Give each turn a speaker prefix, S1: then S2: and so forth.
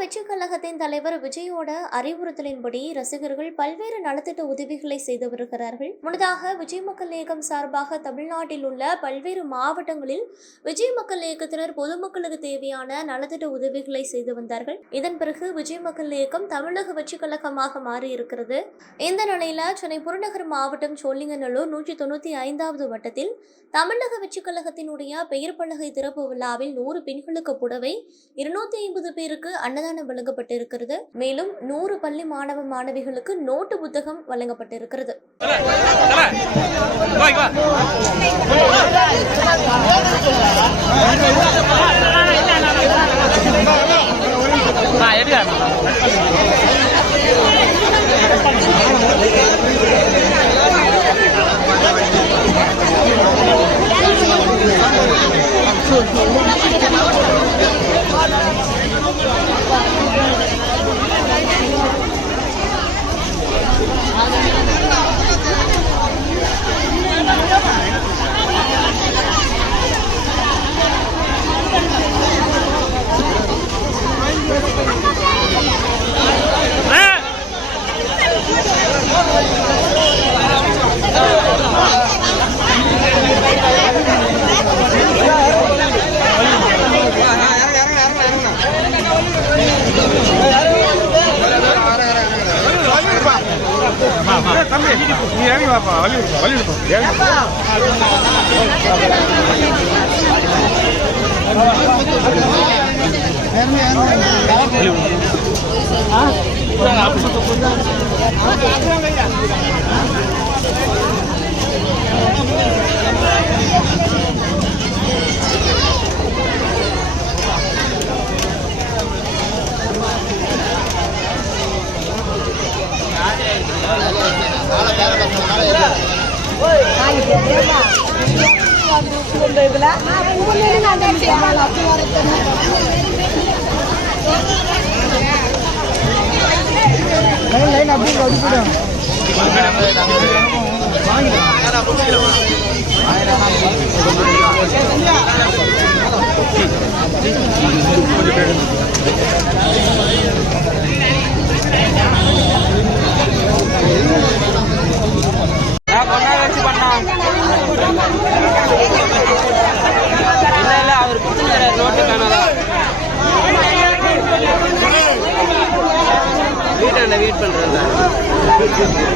S1: வெற்றி கழகத்தின் தலைவர் விஜயோட அறிவுறுத்தலின்படி ரசிகர்கள் பல்வேறு நலத்திட்ட உதவிகளை செய்து வருகிறார்கள். முன்னதாக விஜய் மக்கள் இயக்கம் சார்பாக தமிழ்நாட்டில் உள்ள பல்வேறு மாவட்டங்களில் விஜய் மக்கள் இயக்கத்தினர் பொதுமக்களுக்கு தேவையான நலத்திட்ட உதவிகளை செய்து வந்தார்கள். இதன் பிறகு விஜய் மக்கள் இயக்கம் தமிழக வெற்றி கழகமாக மாறி இருக்கிறது இந்த நிலையில சென்னை புறநகர் மாவட்டம் சோழிங்கநல்லூர் நூற்றி தொண்ணூத்தி ஐந்தாவது வட்டத்தில் தமிழக வெற்றி கழகத்தினுடைய பெயர் பலகை திறப்பு விழாவில் நூறு பெண்களுக்கு புடவை இருநூத்தி ஐம்பது பேருக்கு அன்னதான அன்னதானம் வழங்கப்பட்டிருக்கிறது மேலும் நூறு பள்ளி மாணவ மாணவிகளுக்கு நோட்டு புத்தகம் வழங்கப்பட்டிருக்கிறது. ஆ தம்பி நீ
S2: இறங்கி வாப்பா. வழி விடுப்பா வழி விடுப்பா இறங்கி வீட்டாண்ட வெயிட் பண்றேன்